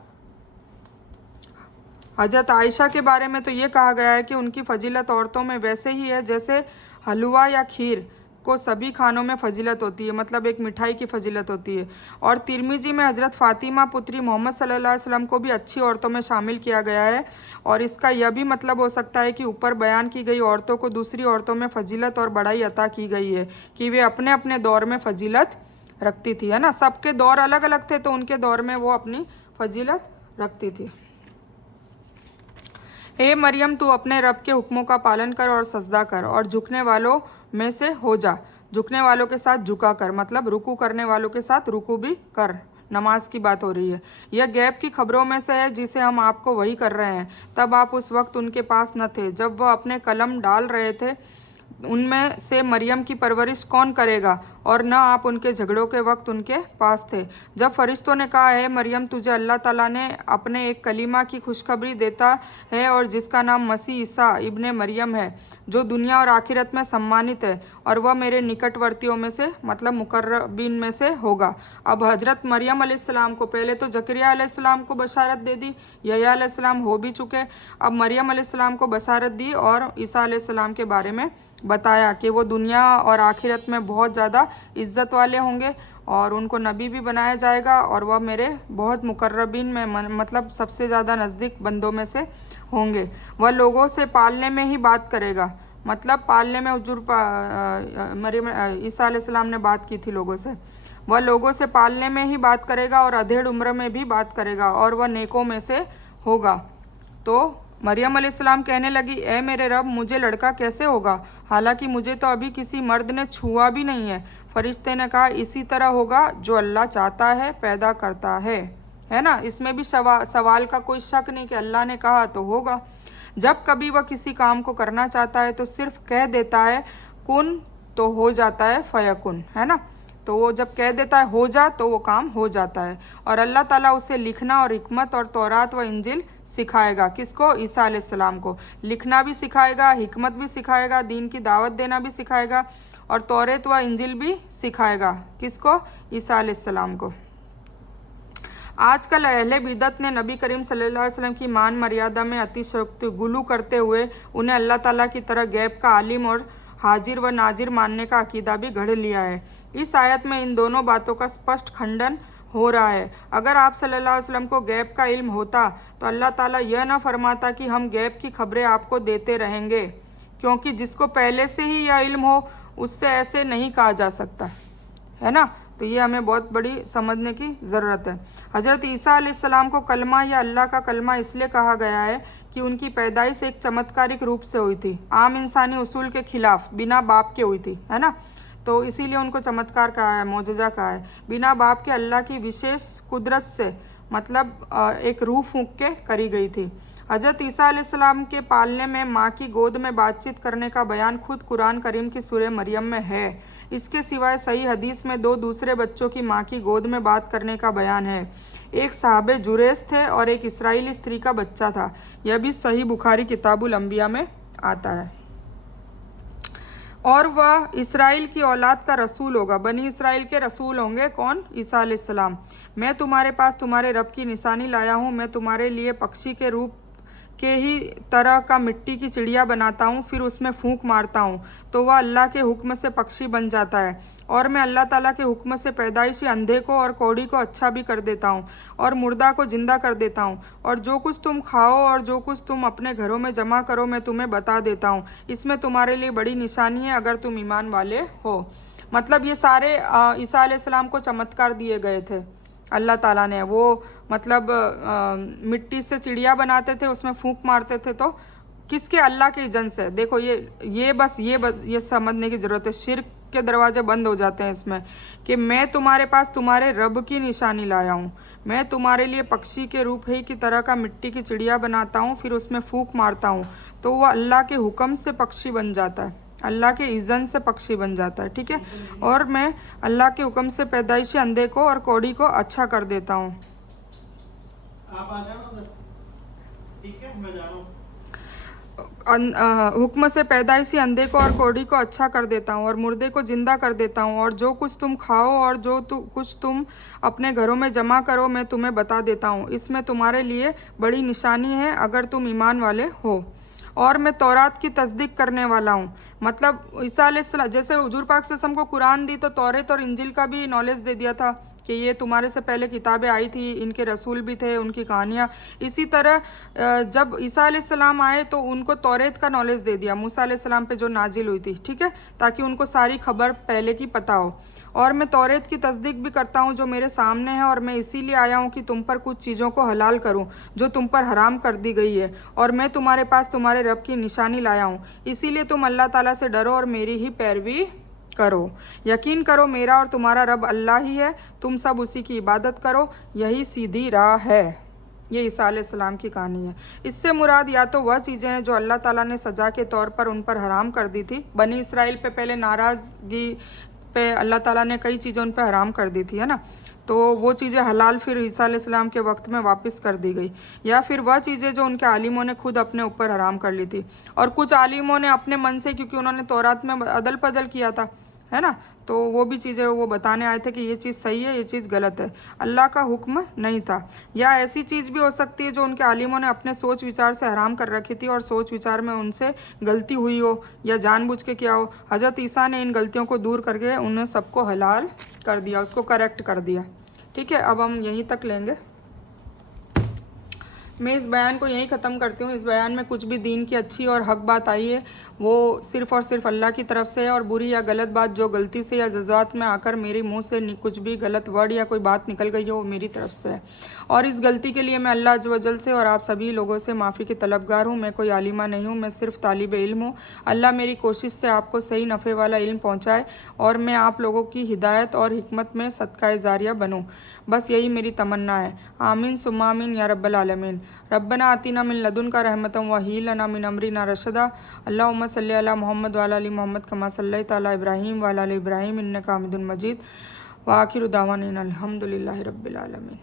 हज़रत आयशा के बारे में तो ये कहा गया है कि उनकी फजीलत औरतों में वैसे ही है जैसे हलवा या खीर को सभी खानों में फजीलत होती है, मतलब एक मिठाई की फजीलत होती है। और तिरमिजी में हज़रत फ़ातिमा पुत्री मोहम्मद सल्लल्लाहु अलैहि वसल्लम को भी अच्छी औरतों में शामिल किया गया है। और इसका यह भी मतलब हो सकता है कि ऊपर बयान की गई औरतों को दूसरी औरतों में फजीलत और बड़ाई अता की गई है कि वे अपने अपने दौर में फजीलत रखती थी, है ना। सबके दौर अलग अलग थे, तो उनके दौर में वो अपनी फजीलत रखती थी। हे मरियम, तू अपने रब के हुक्मों का पालन कर और सजदा कर और झुकने वालों में से हो जा। झुकने वालों के साथ झुका कर, मतलब रुकू करने वालों के साथ रुकू भी कर। नमाज की बात हो रही है। यह गैब की खबरों में से है जिसे हम आपको वही कर रहे हैं। तब आप उस वक्त उनके पास न थे जब वह अपने कलम डाल रहे थे। उनमें से मरियम की परवरिश कौन करेगा, और न आप उनके झगड़ों के वक्त उनके पास थे। जब फरिश्तों ने कहा, है मरियम, तुझे अल्लाह ताला ने अपने एक कलीमा की खुशखबरी देता है और जिसका नाम मसीह ईसा इब्ने मरियम है, जो दुनिया और आखिरत में सम्मानित है, और वह मेरे निकटवर्तियों में से, मतलब मुकर्रबीन में से होगा। अब हज़रत मरियम अलैहिस्सलाम को पहले तो जकरिया अलैहिस्सलाम को बशारत दे दी, यहया अलैहिस्सलाम हो भी चुके, अब मरियम अलैहिस्सलाम को बशारत दी और ईसा अलैहिस्सलाम के बारे में बताया कि वो दुनिया और आखिरत में बहुत ज़्यादा इज़्ज़त वाले होंगे और उनको नबी भी बनाया जाएगा और वह मेरे बहुत मुकर्रबीन में मतलब सबसे ज़्यादा नज़दीक बंदों में से होंगे। वह लोगों से पालने में ही बात करेगा, मतलब पालने में हुजूर मरियम ईसा अलैहिस्सलाम ने बात की थी लोगों से। वह लोगों से पालने में ही बात करेगा और अधेड़ उम्र में भी बात करेगा और वह नेकों में से होगा। तो मरियम अलैहिस्सलाम कहने लगी, ए मेरे रब, मुझे लड़का कैसे होगा, हालांकि मुझे तो अभी किसी मर्द ने छुआ भी नहीं है। फरिश्ते ने कहा, इसी तरह होगा जो अल्लाह चाहता है पैदा करता है ना। इसमें भी सवाल का कोई शक नहीं कि अल्लाह ने कहा तो होगा। जब कभी वह किसी काम को करना चाहता है तो सिर्फ कह देता है कुन, तो हो जाता है फयकुन, है ना। तो वो जब कह देता है हो जा तो वो काम हो जाता है। और अल्लाह ताला उसे लिखना और हिकमत और तौरात व इंजिल सिखाएगा। किसको? ईसा अलैहिस्सलाम को। लिखना भी सिखाएगा, हिकमत भी सिखाएगा, दीन की दावत देना भी सिखाएगा और तौरात व इंजिल भी सिखाएगा। किसको? ईसा अलैहिस्सलाम को। आजकल अहले बिदत ने नबी करीम सल्लल्लाहु अलैहि वसल्लम की मान मर्यादा में अतिशयोक्ति गुलू करते हुए उन्हें अल्लाह ताला की तरह गैब का आलिम और हाजिर व नाजिर मानने का अकीदा भी गढ़ लिया है। इस आयत में इन दोनों बातों का स्पष्ट खंडन हो रहा है। अगर आप सल्लल्लाहु अलैहि वसल्लम को गैब का इल्म होता तो अल्लाह ताला यह न फरमाता कि हम गैब की खबरें आपको देते रहेंगे, क्योंकि जिसको पहले से ही यह इल्म हो उससे ऐसे नहीं कहा जा सकता, है ना। तो ये हमें बहुत बड़ी समझने की ज़रूरत है। हज़रत ईसा अलैहिस्सलाम को कलमा या अल्लाह का कलमा इसलिए कहा गया है कि उनकी पैदाइश एक चमत्कारिक रूप से हुई थी, आम इंसानी उसूल के खिलाफ बिना बाप के हुई थी, है ना। तो इसीलिए उनको चमत्कार कहा है, मोजज़ा कहा है। बिना बाप के अल्लाह की विशेष कुदरत से, मतलब एक रूह फूंक के करी गई थी। हज़रत ईसा अलैहिस्सलाम के पालने में माँ की गोद में बातचीत करने का बयान खुद कुरान करीम की सूरह मरियम में है। इसके सिवाय सही हदीस में 2 दूसरे बच्चों की माँ की गोद में बात करने का बयान है। एक साहबे जुरेस थे और एक इसराइली स्त्री का बच्चा था। यह भी सही बुखारी किताबुल अंबिया में आता है। और वह इसराइल की औलाद का रसूल होगा, बनी इसराइल के रसूल होंगे। कौन? ईसा अलैहिस्सलाम। मैं तुम्हारे पास तुम्हारे रब की निशानी लाया हूँ। मैं तुम्हारे लिए पक्षी के रूप के ही तरह का मिट्टी की चिड़िया बनाता हूँ, फिर उसमें फूंक मारता हूँ तो वह अल्लाह के हुक्म से पक्षी बन जाता है। और मैं अल्लाह ताला के हुक्म से पैदाइशी अंधे को और कोढ़ी को अच्छा भी कर देता हूँ और मुर्दा को जिंदा कर देता हूँ। और जो कुछ तुम खाओ और जो कुछ तुम अपने घरों में जमा करो मैं तुम्हें बता देता हूँ। इसमें तुम्हारे लिए बड़ी निशानी है अगर तुम ईमान वाले हो। मतलब ये सारे ईसा अलैहिस्सलाम को चमत्कार दिए गए थे अल्लाह ताला ने। वो मतलब मिट्टी से चिड़िया बनाते थे, उसमें फूंक मारते थे, तो किसके? अल्लाह के इज़्ज़त से। देखो ये समझने की ज़रूरत है। शिर्क के दरवाजे बंद हो जाते हैं इसमें कि मैं तुम्हारे पास तुम्हारे रब की निशानी लाया हूँ। मैं तुम्हारे लिए पक्षी के रूप ही की तरह का मिट्टी की चिड़िया बनाता हूँ, फिर उसमें फूंक मारता हूँ तो वह अल्लाह के हुक्म से पक्षी बन जाता है, अल्लाह के इज़्ज़त से पक्षी बन जाता है। ठीक है। और मैं अल्लाह के हुक्म से पैदाइशी अंधे को और कोढ़ी को अच्छा कर देता हूँ। आप आ जाओ उधर, ठीक है, मैं जा रहा हूँ। हुक्म से पैदाइशी अंधे को और कोढ़ी को अच्छा कर देता हूँ और मुर्दे को जिंदा कर देता हूँ। और जो कुछ तुम खाओ और जो कुछ तुम अपने घरों में जमा करो मैं तुम्हें बता देता हूँ। इसमें तुम्हारे लिए बड़ी निशानी है अगर तुम ईमान वाले हो। और मैं तौरात की तस्दीक करने वाला हूँ। मतलब ईसा अलैहिस्सलाम जैसे हुजूर पाक सल्लल्लाहु अलैहि वसल्लम को कुरान दी तो तौरात और इंजिल का भी नॉलेज दे दिया था कि ये तुम्हारे से पहले किताबें आई थी, इनके रसूल भी थे, उनकी कहानियाँ। इसी तरह जब ईसा अलैहिस्सलाम आए तो उनको तौरात का नॉलेज दे दिया, मूसा अलैहिस्सलाम पे जो नाजिल हुई थी, ठीक है, ताकि उनको सारी खबर पहले की पता हो। और मैं तौरात की तस्दीक भी करता हूँ जो मेरे सामने है, और मैं इसीलिए आया हूँ कि तुम पर कुछ चीज़ों को हलाल करूँ जो तुम पर हराम कर दी गई है। और मैं तुम्हारे पास तुम्हारे रब की निशानी लाया हूँ, इसीलिए तुम अल्लाह ताला से डरो और मेरी ही पैरवी करो। यकीन करो मेरा और तुम्हारा रब अल्लाह ही है, तुम सब उसी की इबादत करो, यही सीधी राह है। ये ईसा अलैहिस्सलाम की कहानी है। इससे मुराद या तो वह चीज़ें हैं जो अल्लाह ताला ने सज़ा के तौर पर उन पर हराम कर दी थी। बनी इसराइल पे पहले नाराज़गी पे अल्लाह ताला ने कई चीज़ें उन पर हराम कर दी थी, है ना, तो वो चीज़ें हलाल फिर ईसा अलैहिस्सलाम के वक्त में वापस कर दी गई। या फिर वह चीज़ें जो उनके आलिमों ने खुद अपने ऊपर हराम कर ली थी, और कुछ आलिमों ने अपने मन से, क्योंकि उन्होंने तौरात में अदल पदल किया था, है ना। तो वो भी चीज़ें वो बताने आए थे कि ये चीज़ सही है, ये चीज़ गलत है, अल्लाह का हुक्म नहीं था। या ऐसी चीज़ भी हो सकती है जो उनके आलिमों ने अपने सोच विचार से हराम कर रखी थी और सोच विचार में उनसे गलती हुई हो या जानबूझ के किया हो। हज़रत ईसा ने इन गलतियों को दूर करके उन्हें सबको हलाल कर दिया, उसको करेक्ट कर दिया। ठीक है, अब हम यहीं तक लेंगे। मैं इस बयान को यहीं ख़त्म करती हूँ। इस बयान में कुछ भी दीन की अच्छी और हक बात आई है वो सिर्फ़ और सिर्फ अल्लाह की तरफ से है, और बुरी या गलत बात जो गलती से या जज्बात में आकर मेरे मुंह से कुछ भी गलत वर्ड या कोई बात निकल गई हो वो मेरी तरफ से है, और इस गलती के लिए मैं अल्लाह अज़्ज़ व जल से और आप सभी लोगों से माफ़ी की तलबगार हूँ। मैं कोई आलिमा नहीं हूँ, मैं सिर्फ तालिब इल्म हूँ। अल्लाह मेरी कोशिश से आपको सही नफ़े वाला इल्म पहुँचाए और मैं आप लोगों की हिदायत और हिकमत में सदका जारिया बनूँ, बस यही मेरी तमन्ना है। आमीन सुम्मा आमीन या रब्बल आलमीन। रब्बना आतिना मिन लदुनका रहमतन व ही लना मिन अमरिना रशदा। अल्लाहुम्मा सल्ली अला मुहम्मद व अला आलि मुहम्मद कमा सल्लैता अला इब्राहीम व अला आलि इब्राहीम इन्नका हमीदुम मजीद। व आखिरु दावाना अनिल हम्दुलिल्लाहि रब्बिल आलमीन।